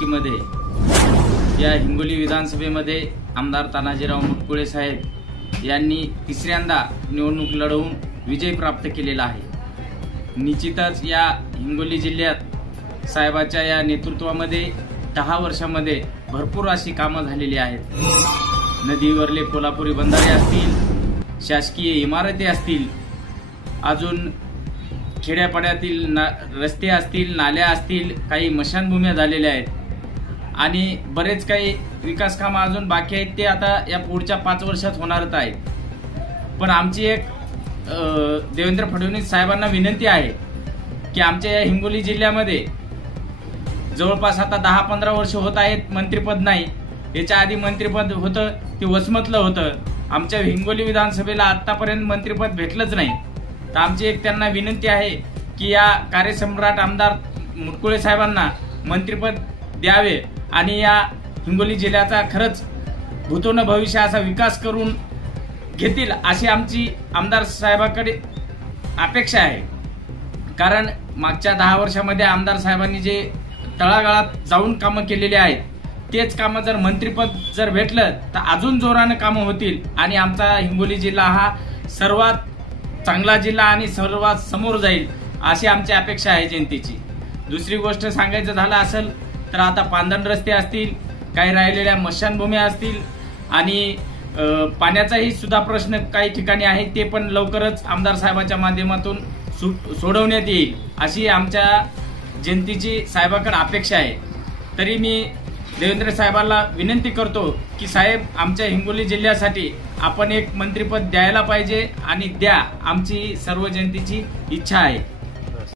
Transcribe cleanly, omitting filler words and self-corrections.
निवडणुकीमध्ये या हिंगोली विधानसभेमध्ये आमदार तानाजीराव मुटकुळे साहेब यांनी तिसऱ्यांदा निवडणूक लढवून विजय प्राप्त केलेला आहे। निश्चितच या हिंगोली जिल्ह्यात साहेबाच्या या नेतृत्वामध्ये 10 वर्षांमध्ये भरपूर अशी कामं झालेली आहेत। नदीवरले कोल्हापुरी बंधारे असतील, शासकीय इमारती असतील, अजून खेड्यापाड्यातील रस्ते असतील, नाल्या असतील, काही मशानभूम्या झालेल्या आहेत आणि बरेच काही विकास कामं अजून बाकी आहेत। ते आता या पुढच्या 5 वर्षात होणारच आहेत। पण आमची एक देवेंद्र फडणवीस साहेबांना विनंती आहे की आमच्या या हिंगोली जिल्ह्यामध्ये जवळपास आता 10-15 वर्ष होत आहेत मंत्रिपद नाही। याच्या आधी मंत्रिपद होतं ते वसमतलं होतं। आमच्या हिंगोली विधानसभेला आतापर्यंत मंत्रिपद भेटलंच नाही। तर आमची एक त्यांना विनंती आहे की या कार्यसम्राट आमदार मुटकुळे साहेबांना मंत्रिपद द्यावे आणि या हिंगोली जिल्ह्याचा खरंच भूतोन भविष्य असा विकास करून घेतील अशी आमची आमदार साहेबांकडे अपेक्षा आहे। कारण मागच्या 10 वर्षांमध्ये आमदार साहेबांनी जे तळागाळात जाऊन कामं केलेली आहेत तेच कामं जर मंत्रिपद जर भेटलं तर अजून जोरानं कामं होतील आणि आमचा हिंगोली जिल्हा हा सर्वात चांगला जिल्हा आणि सर्वात समोर जाईल अशी आमची अपेक्षा आहे जनतेची। दुसरी गोष्ट सांगायचं झालं असेल तर आता पांदण रस्ते असतील, काही राहिलेल्या मशानभूम्या असतील आणि पाण्याचाही सुद्धा प्रश्न काही ठिकाणी आहे, ते पण लवकरच आमदार साहेबांच्या माध्यमातून सोडवण्यात येईल अशी आमच्या जनतेची साहेबांकडे अपेक्षा आहे। तरी मी देवेंद्र साहेबांना विनंती करतो की साहेब आमच्या हिंगोली जिल्ह्यासाठी आपण एक मंत्रिपद द्यायला पाहिजे आणि द्या, आमची सर्व जनतेची इच्छा आहे।